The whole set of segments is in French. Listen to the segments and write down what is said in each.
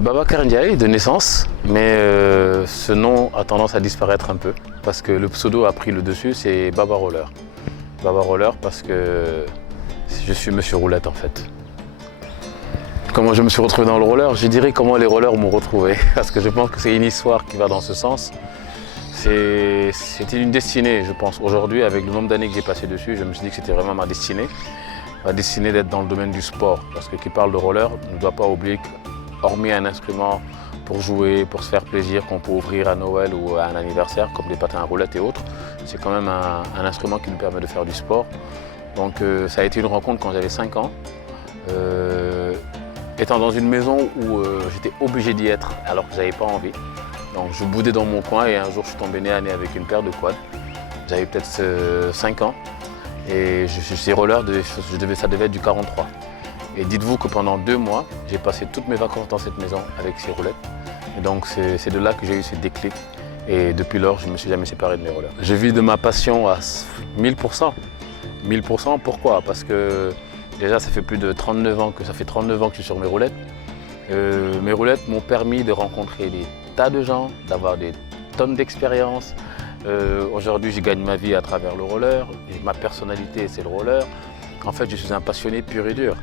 Babacar Ndiaye de naissance, mais ce nom a tendance à disparaître un peu parce que le pseudo a pris le dessus, c'est Baba Roller. Baba Roller parce que je suis Monsieur Roulette en fait. Comment je me suis retrouvé dans le roller? Je dirais comment les rollers m'ont retrouvé parce que je pense que c'est une histoire qui va dans ce sens. C'était une destinée, je pense. Aujourd'hui, avec le nombre d'années que j'ai passé dessus, je me suis dit que c'était vraiment ma destinée. Ma destinée d'être dans le domaine du sport. Parce que qui parle de roller ne doit pas oublier qu'hormis un instrument pour jouer, pour se faire plaisir, qu'on peut ouvrir à Noël ou à un anniversaire, comme des patins à roulettes et autres, c'est quand même un instrument qui nous permet de faire du sport. Donc ça a été une rencontre quand j'avais 5 ans. Étant dans une maison où j'étais obligé d'y être alors que je n'avais pas envie. Donc je boudais dans mon coin et un jour je suis tombé nez à nez avec une paire de quads. J'avais peut-être 5 ans et ces rollers, ça devait être du 43. Et dites-vous que pendant 2 mois, j'ai passé toutes mes vacances dans cette maison avec ces roulettes. Et donc c'est de là que j'ai eu ce déclic. Et depuis lors, je ne me suis jamais séparé de mes rollers. Je vis de ma passion à 1000%. 1000%, pourquoi? Parce que déjà ça fait plus de 39 ans que je suis sur mes roulettes. Mes roulettes m'ont permis de rencontrer des tas de gens, d'avoir des tonnes d'expérience. Aujourd'hui, je gagne ma vie à travers le roller. Et ma personnalité, c'est le roller. En fait, je suis un passionné pur et dur.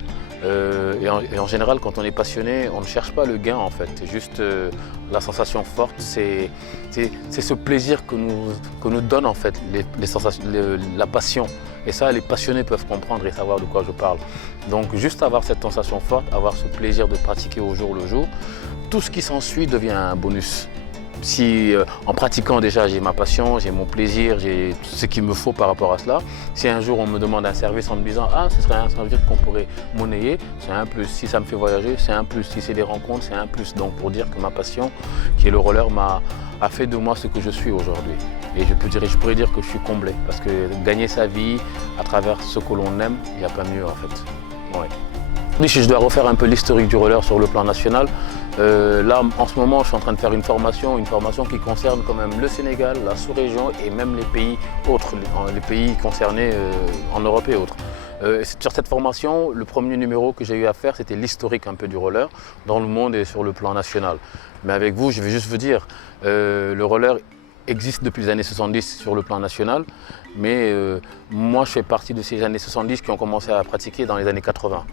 Et en général, quand on est passionné, on ne cherche pas le gain en fait. C'est juste la sensation forte, c'est ce plaisir que nous donne en fait la passion. Et ça, les passionnés peuvent comprendre et savoir de quoi je parle. Donc juste avoir cette sensation forte, avoir ce plaisir de pratiquer au jour le jour, tout ce qui s'ensuit devient un bonus. Si en pratiquant déjà j'ai ma passion, j'ai mon plaisir, j'ai tout ce qu'il me faut par rapport à cela, si un jour on me demande un service en me disant « Ah, ce serait un service qu'on pourrait monnayer », c'est un plus. Si ça me fait voyager, c'est un plus. Si c'est des rencontres, c'est un plus. Donc pour dire que ma passion, qui est le roller, a fait de moi ce que je suis aujourd'hui. Et je pourrais dire que je suis comblé parce que gagner sa vie à travers ce que l'on aime, il n'y a pas mieux en fait. Ouais. Si je dois refaire un peu l'historique du roller sur le plan national, là en ce moment je suis en train de faire une formation qui concerne quand même le Sénégal, la sous-région et même les pays autres, les pays concernés en Europe et autres. Sur cette formation, le premier numéro que j'ai eu à faire, c'était l'historique un peu du roller dans le monde et sur le plan national. Mais avec vous, je vais juste vous dire, le roller existe depuis les années 70 sur le plan national, mais moi je fais partie de ces années 70 qui ont commencé à pratiquer dans les années 80.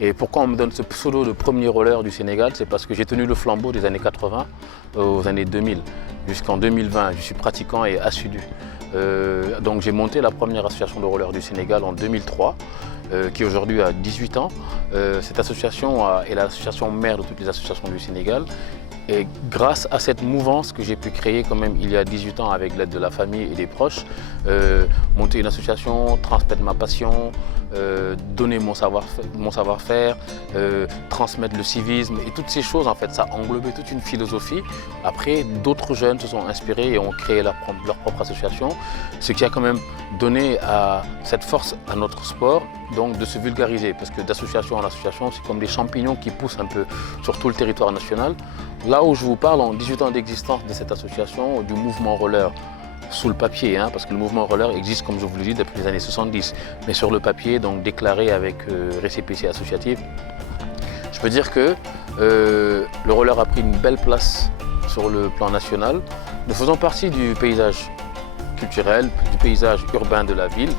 Et pourquoi on me donne ce pseudo de premier roller du Sénégal? C'est parce que j'ai tenu le flambeau des années 80 aux années 2000. Jusqu'en 2020, je suis pratiquant et assidu. Donc j'ai monté la première association de roller du Sénégal en 2003, qui aujourd'hui a 18 ans. Cette association est l'association mère de toutes les associations du Sénégal. Et grâce à cette mouvance que j'ai pu créer quand même il y a 18 ans avec l'aide de la famille et des proches, monter une association, transmettre ma passion, donner mon savoir-faire, transmettre le civisme et toutes ces choses en fait, ça a englobé toute une philosophie. Après, d'autres jeunes se sont inspirés et ont créé leur propre association, ce qui a quand même donné cette force à notre sport, donc de se vulgariser, parce que d'association en association, c'est comme des champignons qui poussent un peu sur tout le territoire national. Là où je vous parle, en 18 ans d'existence de cette association, du mouvement roller, sous le papier, parce que le mouvement roller existe, comme je vous l'ai dit, depuis les années 70, mais sur le papier, donc déclaré avec récépissé associatif, je peux dire que le roller a pris une belle place sur le plan national. Nous faisons partie du paysage culturel, du paysage urbain de la ville.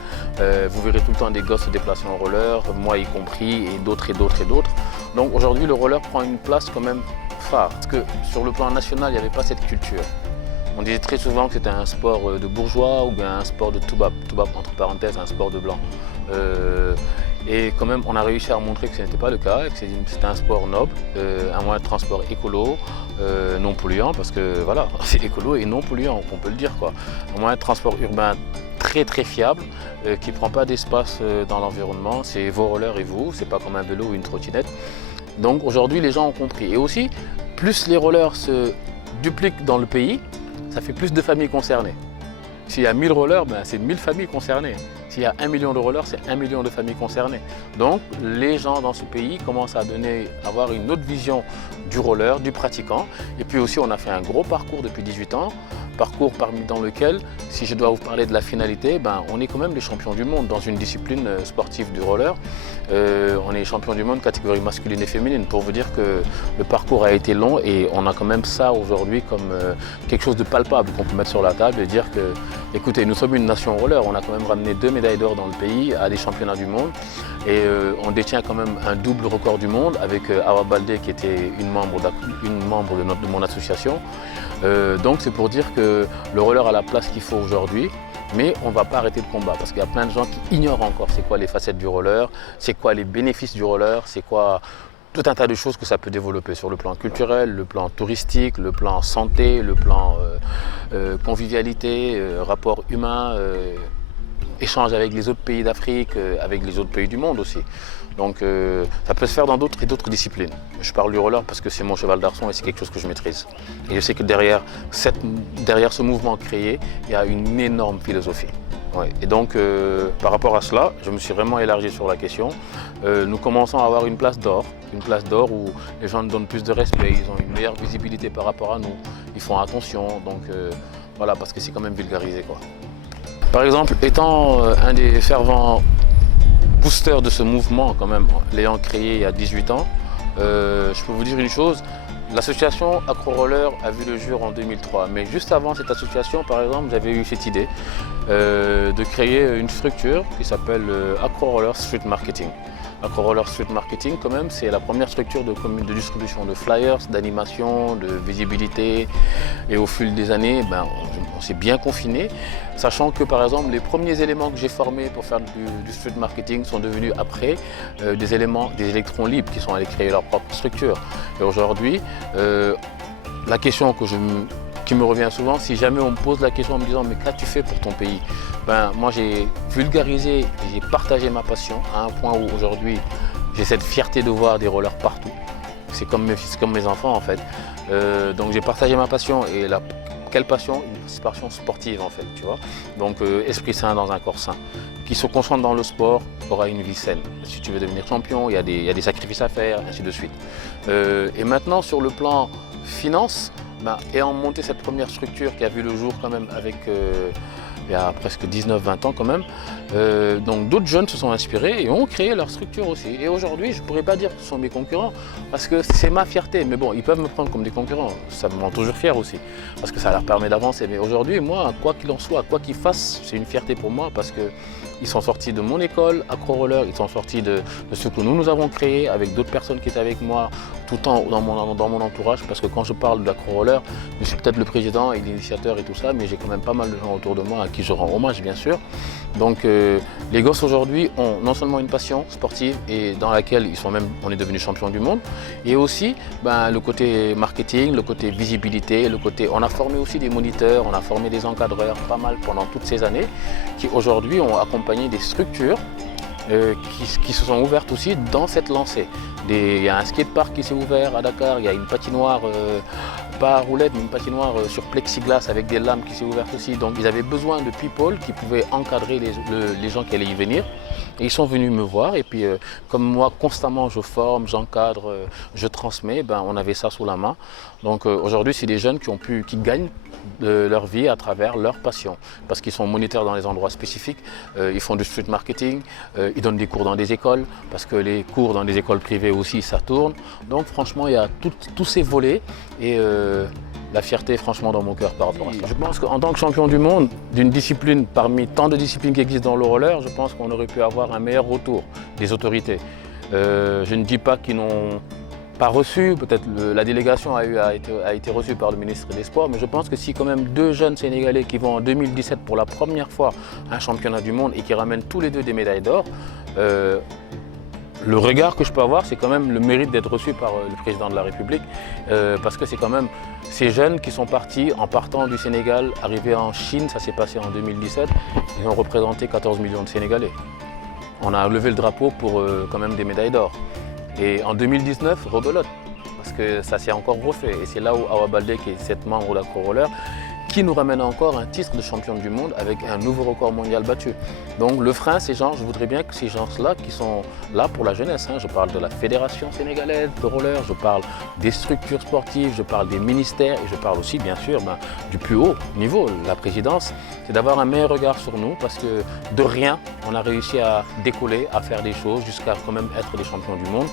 Vous verrez tout le temps des gosses se déplacer en roller, moi y compris, et d'autres et d'autres et d'autres. Donc aujourd'hui, le roller prend une place quand même phare, parce que sur le plan national, il n'y avait pas cette culture. On disait très souvent que c'était un sport de bourgeois ou bien un sport de toubab, entre parenthèses, un sport de blanc. Et quand même, on a réussi à montrer que ce n'était pas le cas, que c'était un sport noble, un moyen de transport écolo, non polluant, parce que voilà, c'est écolo et non polluant, on peut le dire quoi. Un moyen de transport urbain très très fiable, qui ne prend pas d'espace dans l'environnement, c'est vos rollers et vous, c'est pas comme un vélo ou une trottinette. Donc aujourd'hui, les gens ont compris. Et aussi, plus les rollers se dupliquent dans le pays, ça fait plus de familles concernées. S'il y a 1000 rollers, c'est 1000 familles concernées. S'il y a 1 million de rollers, c'est 1 million de familles concernées. Donc les gens dans ce pays commencent à avoir une autre vision du roller, du pratiquant. Et puis aussi, on a fait un gros parcours depuis 18 ans parcours dans lequel, si je dois vous parler de la finalité, on est quand même les champions du monde dans une discipline sportive du roller. On est champion du monde catégorie masculine et féminine, pour vous dire que le parcours a été long et on a quand même ça aujourd'hui comme quelque chose de palpable qu'on peut mettre sur la table et dire que, écoutez, nous sommes une nation roller, on a quand même ramené 2 médailles d'or dans le pays à des championnats du monde et on détient quand même un double record du monde avec Awa Baldé qui était une membre de mon association. Donc c'est pour dire que le roller a la place qu'il faut aujourd'hui. Mais on ne va pas arrêter le combat parce qu'il y a plein de gens qui ignorent encore c'est quoi les facettes du roller, c'est quoi les bénéfices du roller, c'est quoi tout un tas de choses que ça peut développer sur le plan culturel, le plan touristique, le plan santé, le plan convivialité, rapport humain, échange avec les autres pays d'Afrique, avec les autres pays du monde aussi. Donc ça peut se faire dans d'autres disciplines. Je parle du roller parce que c'est mon cheval d'arçon et c'est quelque chose que je maîtrise. Et je sais que derrière ce mouvement créé, il y a une énorme philosophie. Ouais. Et donc par rapport à cela, je me suis vraiment élargi sur la question. Nous commençons à avoir une place d'or où les gens nous donnent plus de respect, ils ont une meilleure visibilité par rapport à nous, ils font attention, donc voilà, parce que c'est quand même vulgarisé, quoi. Par exemple, étant un des fervents booster de ce mouvement, quand même, l'ayant créé il y a 18 ans, je peux vous dire une chose, l'association Acro-Roller a vu le jour en 2003. Mais juste avant cette association, par exemple, j'avais eu cette idée de créer une structure qui s'appelle Acro-Roller Street Marketing. Acro-Roller Street Marketing, quand même, c'est la première structure de distribution de flyers, d'animation, de visibilité. Et au fil des années, on s'est bien confiné, sachant que, par exemple, les premiers éléments que j'ai formés pour faire du street marketing sont devenus après des électrons libres qui sont allés créer leur propre structure. Et aujourd'hui, la question qui me revient souvent, si jamais on me pose la question en me disant « mais qu'as-tu fait pour ton pays ?» Moi j'ai vulgarisé, j'ai partagé ma passion à un point où aujourd'hui j'ai cette fierté de voir des rollers partout. C'est comme mes enfants en fait. Donc j'ai partagé ma passion et quelle passion? Une passion sportive en fait, tu vois. Donc esprit sain dans un corps sain. Qui se concentre dans le sport aura une vie saine. Si tu veux devenir champion, il y a des sacrifices à faire, ainsi de suite. Et maintenant sur le plan finance, ayant monté cette première structure qui a vu le jour quand même avec il y a presque 19-20 ans quand même, donc d'autres jeunes se sont inspirés et ont créé leur structure aussi. Et aujourd'hui, je ne pourrais pas dire que ce sont mes concurrents parce que c'est ma fierté. Mais bon, ils peuvent me prendre comme des concurrents. Ça me rend toujours fier aussi parce que ça leur permet d'avancer. Mais aujourd'hui, moi, quoi qu'il en soit, quoi qu'ils fassent, c'est une fierté pour moi parce que ils sont sortis de mon école, Acro-Roller, ils sont sortis de ce que nous avons créé avec d'autres personnes qui étaient avec moi tout le temps dans mon entourage. Parce que quand je parle d'Acro-Roller, je suis peut-être le président et l'initiateur et tout ça, mais j'ai quand même pas mal de gens autour de moi à qui je rends hommage, bien sûr. Donc les gosses aujourd'hui ont non seulement une passion sportive et dans laquelle on est devenu champion du monde, et aussi le côté marketing, le côté visibilité, on a formé aussi des moniteurs, on a formé des encadreurs, pas mal pendant toutes ces années, qui aujourd'hui ont accompagné des structures qui se sont ouvertes aussi dans cette lancée. Il y a un skatepark qui s'est ouvert à Dakar, il y a une patinoire, pas à roulettes, mais une patinoire sur plexiglas avec des lames qui s'est ouverte aussi. Donc ils avaient besoin de people qui pouvaient encadrer les gens qui allaient y venir. Et ils sont venus me voir et puis comme moi constamment je forme, j'encadre, je transmets, on avait ça sous la main. Donc aujourd'hui c'est des jeunes qui gagnent leur vie à travers leur passion. Parce qu'ils sont moniteurs dans les endroits spécifiques, ils font du street marketing, ils donnent des cours dans des écoles, parce que les cours dans des écoles privées aussi ça tourne. Donc franchement il y a tous ces volets et la fierté franchement dans mon cœur par rapport à ça. Je pense qu'en tant que champion du monde d'une discipline parmi tant de disciplines qui existent dans le roller, je pense qu'on aurait pu avoir un meilleur retour des autorités. Je ne dis pas qu'ils n'ont pas reçu, peut-être la délégation a été reçue par le ministre des Sports, mais je pense que si quand même 2 jeunes Sénégalais qui vont en 2017 pour la première fois à un championnat du monde et qui ramènent tous les 2 des médailles d'or, le regard que je peux avoir, c'est quand même le mérite d'être reçu par le président de la République, parce que c'est quand même ces jeunes qui sont partis en partant du Sénégal, arrivés en Chine, ça s'est passé en 2017, ils ont représenté 14 millions de Sénégalais. On a levé le drapeau pour quand même des médailles d'or. Et en 2019, rebelote, parce que ça s'est encore refait. Et c'est là où Awa Baldé, qui est cette membre d'Acro-Roller, qui nous ramène encore un titre de champion du monde avec un nouveau record mondial battu. Donc le frein, ces gens, je voudrais bien que ces gens-là qui sont là pour la jeunesse, je parle de la Fédération sénégalaise de roller, je parle des structures sportives, je parle des ministères et je parle aussi bien sûr du plus haut niveau, la présidence, c'est d'avoir un meilleur regard sur nous parce que de rien, on a réussi à décoller, à faire des choses jusqu'à quand même être des champions du monde.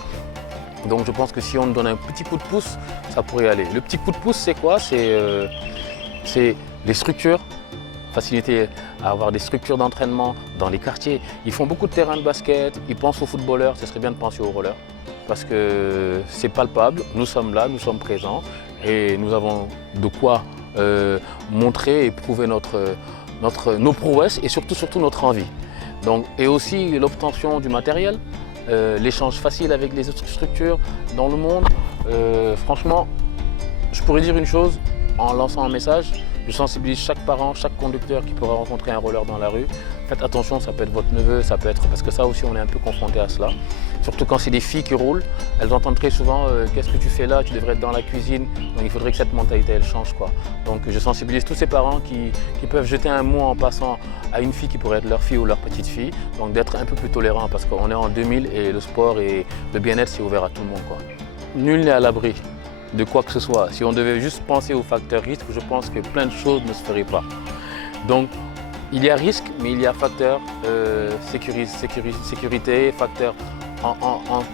Donc je pense que si on nous donne un petit coup de pouce, ça pourrait aller. Le petit coup de pouce, c'est quoi? C'est les structures, faciliter à avoir des structures d'entraînement dans les quartiers. Ils font beaucoup de terrains de basket, ils pensent aux footballeurs, ce serait bien de penser aux rollers parce que c'est palpable, nous sommes là, nous sommes présents et nous avons de quoi montrer et prouver nos prouesses et surtout notre envie. Donc, et aussi l'obtention du matériel, l'échange facile avec les autres structures dans le monde. Franchement, je pourrais dire une chose, en lançant un message, je sensibilise chaque parent, chaque conducteur qui pourra rencontrer un roller dans la rue. Faites attention, ça peut être votre neveu, ça peut être... Parce que ça aussi, on est un peu confronté à cela. Surtout quand c'est des filles qui roulent, elles entendent très souvent « Qu'est-ce que tu fais là? Tu devrais être dans la cuisine. » Donc il faudrait que cette mentalité, elle change, quoi. Donc je sensibilise tous ces parents qui peuvent jeter un mot en passant à une fille qui pourrait être leur fille ou leur petite fille. Donc d'être un peu plus tolérant parce qu'on est en 2000 et le sport et le bien-être, c'est ouvert à tout le monde, quoi. Nul n'est à l'abri de quoi que ce soit. Si on devait juste penser au facteur risque, je pense que plein de choses ne se feraient pas. Donc, il y a risque, mais il y a facteur sécurité, facteur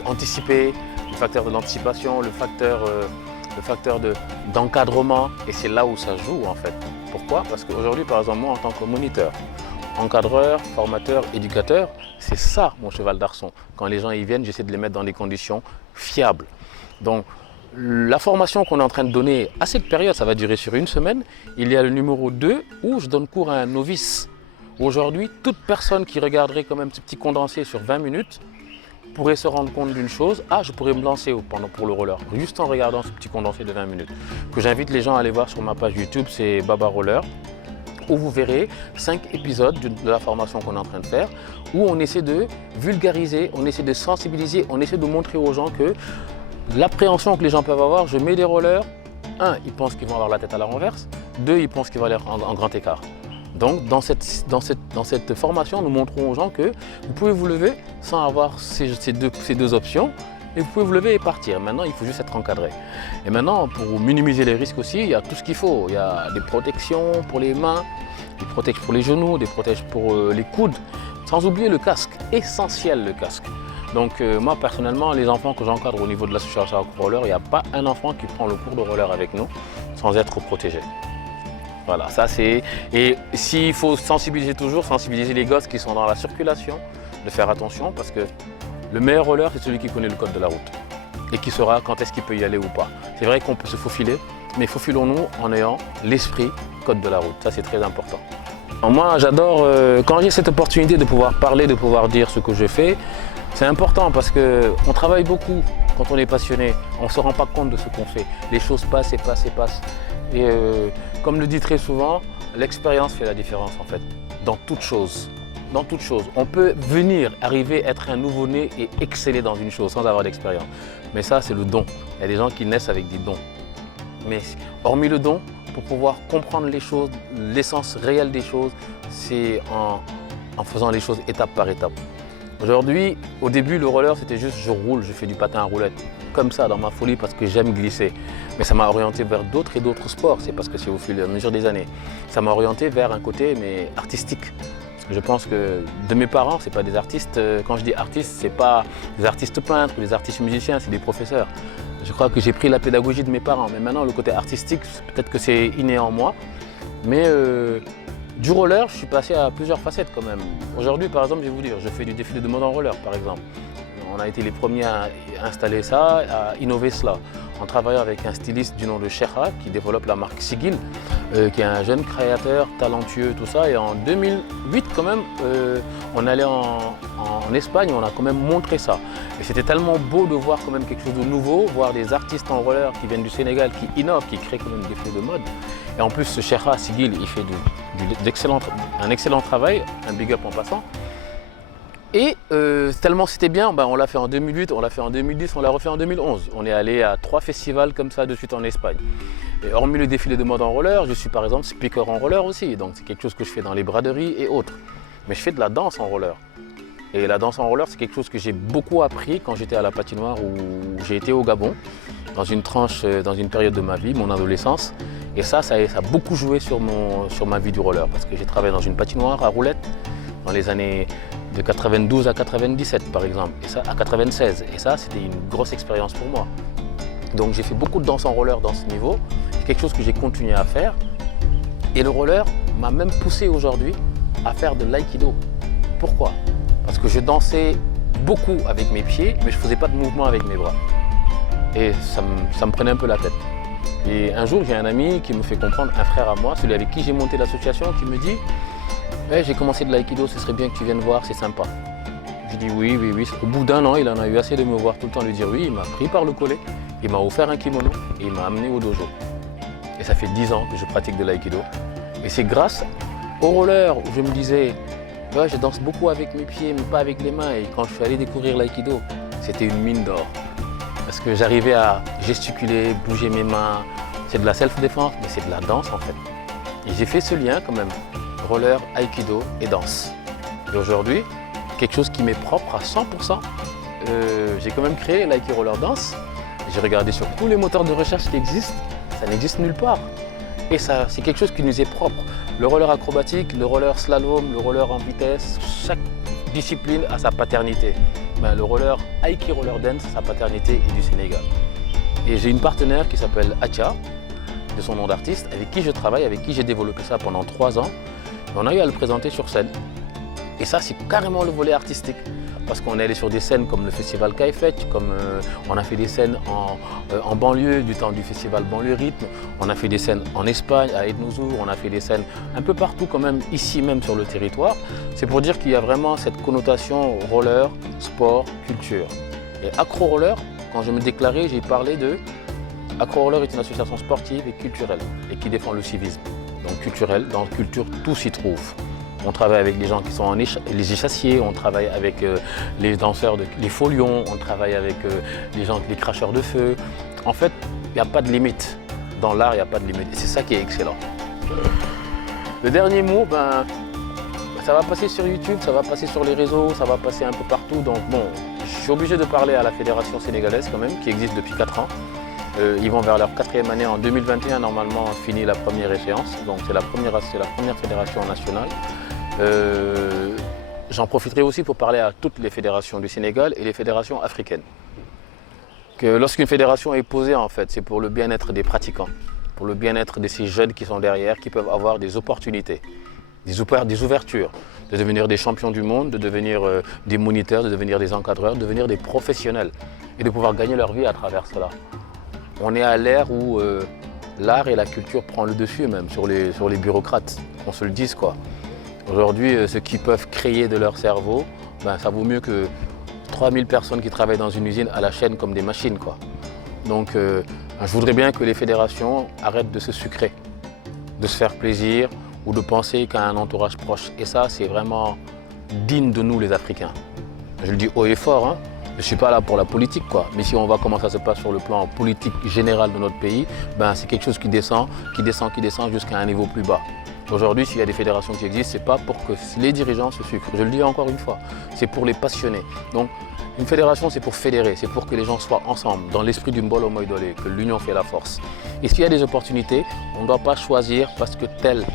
anticipé, le facteur de l'anticipation, le facteur d'encadrement. Et c'est là où ça joue, en fait. Pourquoi? Parce qu'aujourd'hui, par exemple, moi, en tant que moniteur, encadreur, formateur, éducateur, c'est ça mon cheval d'arçon. Quand les gens y viennent, j'essaie de les mettre dans des conditions fiables. Donc, la formation qu'on est en train de donner à cette période, ça va durer sur une semaine. Il y a le numéro 2 où je donne cours à un novice. Aujourd'hui, toute personne qui regarderait quand même ce petit condensé sur 20 minutes pourrait se rendre compte d'une chose. Ah, je pourrais me lancer pour le roller, juste en regardant ce petit condensé de 20 minutes. Que j'invite les gens à aller voir sur ma page YouTube, c'est Baba Roller, où vous verrez 5 épisodes de la formation qu'on est en train de faire, où on essaie de vulgariser, on essaie de sensibiliser, on essaie de montrer aux gens que l'appréhension que les gens peuvent avoir, je mets des rollers, 1, ils pensent qu'ils vont avoir la tête à la renverse, 2, ils pensent qu'ils vont aller en grand écart. Donc dans cette formation, nous montrons aux gens que vous pouvez vous lever sans avoir ces deux options et vous pouvez vous lever et partir. Maintenant, il faut juste être encadré. Et maintenant, pour minimiser les risques aussi, il y a tout ce qu'il faut. Il y a des protections pour les mains, des protections pour les genoux, des protèges pour les coudes, sans oublier le casque, essentiel le casque. Donc moi personnellement, les enfants que j'encadre au niveau de l'association Roller, il n'y a pas un enfant qui prend le cours de roller avec nous sans être protégé. Voilà, ça c'est... Et s'il faut sensibiliser toujours, sensibiliser les gosses qui sont dans la circulation, de faire attention parce que le meilleur roller, c'est celui qui connaît le code de la route et qui saura quand est-ce qu'il peut y aller ou pas. C'est vrai qu'on peut se faufiler, mais faufilons-nous en ayant l'esprit code de la route. Ça, c'est très important. Alors moi, j'adore, quand j'ai cette opportunité de pouvoir parler, de pouvoir dire ce que je fais, c'est important parce qu'on travaille beaucoup quand on est passionné. On ne se rend pas compte de ce qu'on fait. Les choses passent et passent et passent. Et comme le dit très souvent, l'expérience fait la différence en fait, dans toute chose. Dans toute chose. On peut arriver à être un nouveau-né et exceller dans une chose sans avoir d'expérience. Mais ça, c'est le don. Il y a des gens qui naissent avec des dons. Mais hormis le don, pour pouvoir comprendre les choses, l'essence réelle des choses, c'est en faisant les choses étape par étape. Aujourd'hui, au début, le roller, c'était juste je roule, je fais du patin à roulettes. Comme ça, dans ma folie, parce que j'aime glisser. Mais ça m'a orienté vers d'autres et d'autres sports. C'est parce que c'est au fur et à mesure des années. Ça m'a orienté vers un côté artistique. Parce que je pense que de mes parents, ce n'est pas des artistes. Quand je dis artistes, ce n'est pas des artistes peintres ou des artistes musiciens, c'est des professeurs. Je crois que j'ai pris la pédagogie de mes parents. Mais maintenant, le côté artistique, peut-être que c'est inné en moi. Mais du roller, je suis passé à plusieurs facettes quand même. Aujourd'hui, par exemple, je vais vous dire, je fais du défilé de mode en roller, par exemple. On a été les premiers à installer ça, à innover cela, en travaillant avec un styliste du nom de Cheikha qui développe la marque Sigil, qui est un jeune créateur, talentueux, tout ça. Et en 2008, quand même, on allait en Espagne, on a quand même montré ça. Et c'était tellement beau de voir quand même quelque chose de nouveau, voir des artistes en roller qui viennent du Sénégal, qui innovent, qui créent quand même des défilés de mode. Et en plus, ce Cheikha Sigil, il fait un excellent travail, un big up en passant. Et tellement c'était bien, on l'a fait en 2008, on l'a fait en 2010, on l'a refait en 2011. On est allé à 3 festivals comme ça de suite en Espagne. Et hormis le défilé de mode en roller, je suis par exemple speaker en roller aussi. Donc c'est quelque chose que je fais dans les braderies et autres. Mais je fais de la danse en roller. Et la danse en roller, c'est quelque chose que j'ai beaucoup appris quand j'étais à la patinoire où j'ai été au Gabon, dans une tranche, dans une période de ma vie, mon adolescence. Et ça a beaucoup joué sur ma vie du roller parce que j'ai travaillé dans une patinoire à roulettes dans les années de 92 à 97 par exemple, et ça à 96. Et ça, c'était une grosse expérience pour moi. Donc j'ai fait beaucoup de danse en roller dans ce niveau. C'est quelque chose que j'ai continué à faire. Et le roller m'a même poussé aujourd'hui à faire de l'aïkido. Pourquoi? Parce que je dansais beaucoup avec mes pieds, mais je ne faisais pas de mouvement avec mes bras. Et ça me prenait un peu la tête. Et un jour, j'ai un ami qui me fait comprendre, un frère à moi, celui avec qui j'ai monté l'association, qui me dit hey, « J'ai commencé de l'aïkido, ce serait bien que tu viennes voir, c'est sympa. » Je dis oui. Au bout d'un an, il en a eu assez de me voir tout le temps lui dire oui. Il m'a pris par le collet, il m'a offert un kimono et il m'a amené au dojo. Et ça fait 10 ans que je pratique de l'aïkido. Et c'est grâce au roller où je me disais ouais, je danse beaucoup avec mes pieds, mais pas avec les mains. Et quand je suis allé découvrir l'aïkido, c'était une mine d'or. Parce que j'arrivais à gesticuler, bouger mes mains. C'est de la self-défense, mais c'est de la danse en fait. Et j'ai fait ce lien quand même, roller, aïkido et danse. Et aujourd'hui, quelque chose qui m'est propre à 100%. J'ai quand même créé l'Aiki Roller Dance. J'ai regardé sur tous les moteurs de recherche qui existent, ça n'existe nulle part. Et ça, c'est quelque chose qui nous est propre. Le roller acrobatique, le roller slalom, le roller en vitesse, chaque discipline a sa paternité. Le roller Aiki Roller Dance, sa paternité est du Sénégal. Et j'ai une partenaire qui s'appelle Acha, de son nom d'artiste, avec qui je travaille, avec qui j'ai développé ça pendant 3 ans. Et on a eu à le présenter sur scène. Et ça, c'est carrément le volet artistique. Parce qu'on est allé sur des scènes comme le festival Kaifet, comme on a fait des scènes en banlieue, du temps du festival Banlieue Rythme. On a fait des scènes en Espagne, à Ednozour, on a fait des scènes un peu partout quand même, ici même sur le territoire. C'est pour dire qu'il y a vraiment cette connotation roller, sport, culture. Et Acro Roller, quand je me déclarais, j'ai parlé de... Acro Roller est une association sportive et culturelle et qui défend le civisme. Donc culturel, dans culture, tout s'y trouve. On travaille avec les gens qui sont les échassiers, on travaille avec les danseurs, les faux lions, on travaille avec les cracheurs de feu. En fait, il n'y a pas de limite. Dans l'art, il n'y a pas de limite. Et c'est ça qui est excellent. Le dernier mot, ça va passer sur YouTube, ça va passer sur les réseaux, ça va passer un peu partout. Donc bon, je suis obligé de parler à la fédération sénégalaise quand même, qui existe depuis 4 ans. Ils vont vers leur 4e année en 2021, normalement finit la première échéance. Donc c'est la première fédération nationale. J'en profiterai aussi pour parler à toutes les fédérations du Sénégal et les fédérations africaines. Que lorsqu'une fédération est posée, en fait, c'est pour le bien-être des pratiquants, pour le bien-être de ces jeunes qui sont derrière, qui peuvent avoir des opportunités, des ouvertures, de devenir des champions du monde, de devenir des moniteurs, de devenir des encadreurs, de devenir des professionnels et de pouvoir gagner leur vie à travers cela. On est à l'ère où l'art et la culture prennent le dessus même sur les bureaucrates, qu'on se le dise quoi. Aujourd'hui, ceux qui peuvent créer de leur cerveau, ça vaut mieux que 3000 personnes qui travaillent dans une usine à la chaîne comme des machines, quoi. Donc je voudrais bien que les fédérations arrêtent de se sucrer, de se faire plaisir ou de penser qu'à un entourage proche. Et ça, c'est vraiment digne de nous les Africains. Je le dis haut et fort, hein. Je ne suis pas là pour la politique, quoi. Mais si on voit comment ça se passe sur le plan politique général de notre pays, c'est quelque chose qui descend jusqu'à un niveau plus bas. Aujourd'hui, s'il y a des fédérations qui existent, ce n'est pas pour que les dirigeants se sucrent. Je le dis encore une fois, c'est pour les passionnés. Donc, une fédération, c'est pour fédérer, c'est pour que les gens soient ensemble, dans l'esprit du Mbolo Moïdolé, que l'union fait la force. Et s'il y a des opportunités, on ne doit pas choisir parce que telle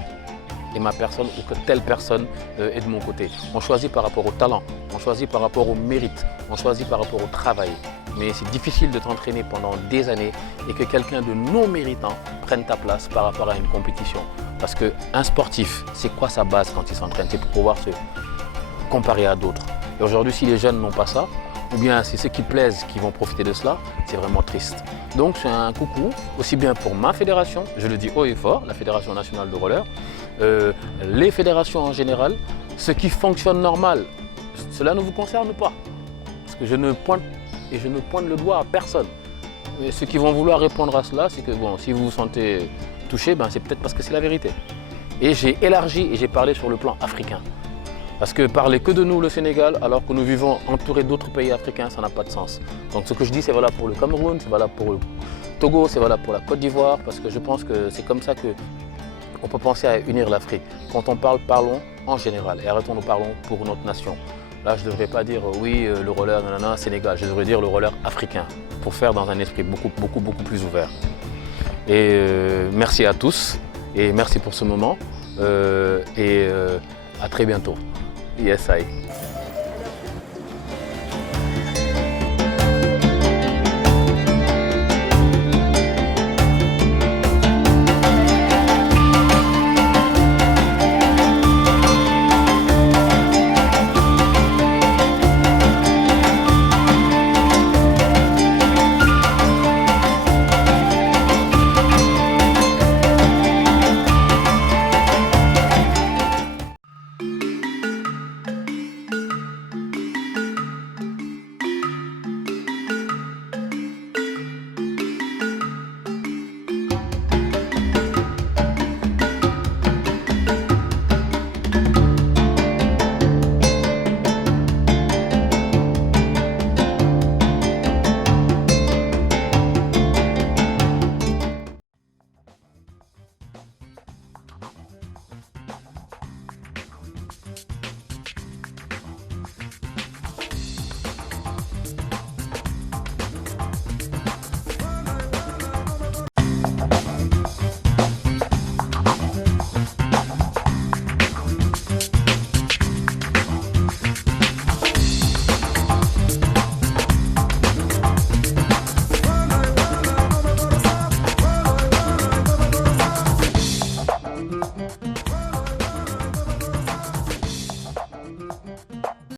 est ma personne ou que telle personne est de mon côté. On choisit par rapport au talent, on choisit par rapport au mérite, on choisit par rapport au travail. Mais c'est difficile de t'entraîner pendant des années et que quelqu'un de non méritant prenne ta place par rapport à une compétition. Parce qu'un sportif, c'est quoi sa base quand il s'entraîne? C'est pour pouvoir se comparer à d'autres. Et aujourd'hui, si les jeunes n'ont pas ça, ou bien c'est ceux qui plaisent qui vont profiter de cela, c'est vraiment triste. Donc c'est un coucou, aussi bien pour ma fédération, je le dis haut et fort, la Fédération nationale de roller, les fédérations en général, ce qui fonctionne normal, cela ne vous concerne pas. Parce que je ne pointe le doigt à personne. Mais ceux qui vont vouloir répondre à cela, c'est que bon, si vous vous sentez touché, c'est peut-être parce que c'est la vérité. Et j'ai élargi et j'ai parlé sur le plan africain. Parce que parler que de nous, le Sénégal, alors que nous vivons entourés d'autres pays africains, ça n'a pas de sens. Donc ce que je dis, c'est valable pour le Cameroun, c'est valable pour le Togo, c'est valable pour la Côte d'Ivoire, parce que je pense que c'est comme ça qu'on peut penser à unir l'Afrique. Quand on parle, parlons en général et arrêtons de parler pour notre nation. Là, je ne devrais pas dire oui, le roller nanana, Sénégal, je devrais dire le roller africain, pour faire dans un esprit beaucoup plus ouvert. Et merci à tous et merci pour ce moment et à très bientôt. Yes, I.